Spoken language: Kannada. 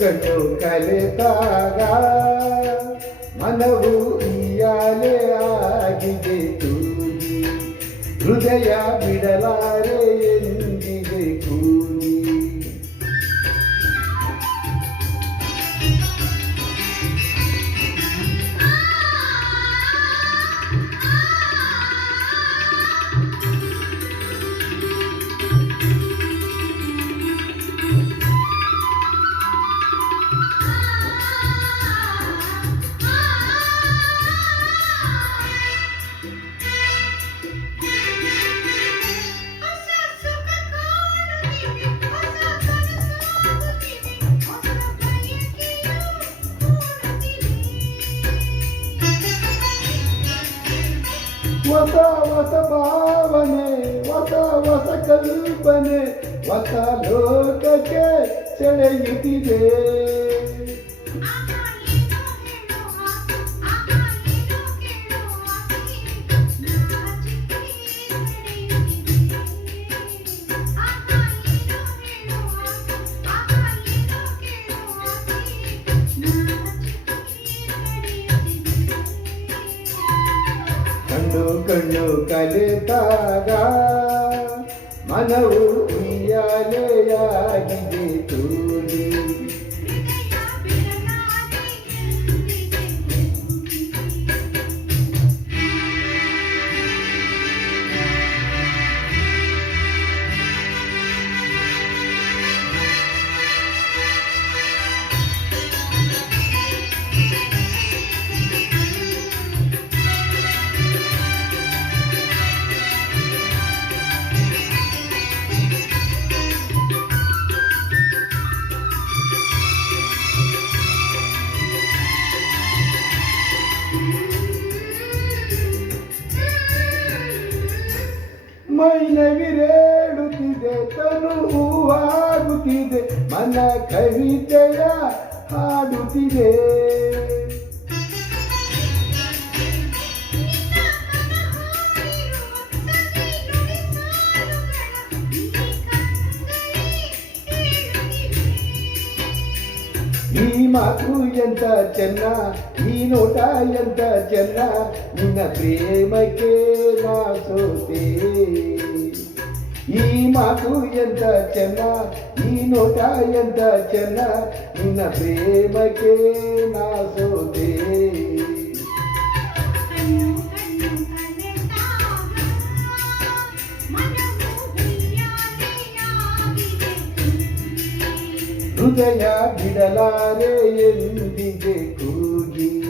ಕಣ್ಣು ಕಲೆತಾಗ ಮನವು ಇಯಾಲೆ ಆಗಿದೆ ತೂಗಿ. ಹೃದಯ ಬಿಡಲಾರೆ ಎಂದಿಗೆ ಹೊಸ ಹೊಸ ಭಾವನೆ ಹೊಸ ಹೊಸ ಕಲ್ಪನೆ ಹೊಸ ಲೋಕಕ್ಕೆ ಸೆಳೆಯುತ್ತಿದೆ. కన్ను కలుతాగా. మనవు ఇయ్యాలే యాగిది తూ ಮೈನವಿರೇಳುತ್ತಿದೆ ತನು ಹೂವಾಗುತ್ತಿದೆ ಮನ ಕವಿತೆಯ ಹಾಡುತ್ತಿದೆ. ಈ ಮಾತು ಎಂತ ಚೆನ್ನ ಈ ನೋಟ ಎಂತ ಚೆನ್ನ ನಿನ್ನ ಪ್ರೇಮಕ್ಕೆ ನಾ ಸೋತೆ ಈ ಮಾತು ಎಂತ ಚೆನ್ನ ಈ ನೋಟ ಎಂತ ಚೆನ್ನ ನಿನ್ನ ಪ್ರೇಮಕ್ಕೆ ನಾ ಸೋತೆ ಕಣ್ಣು ಕಣ್ಣು ಕಲೆತಾಗ ಮನವು ಹುಯ್ಯಾಲೆಯಾಗಿದೆ ಕೂಗಿ. ಹೃದಯ ಬಿಡಲಾರೆ ಎಂದಿಗೆ be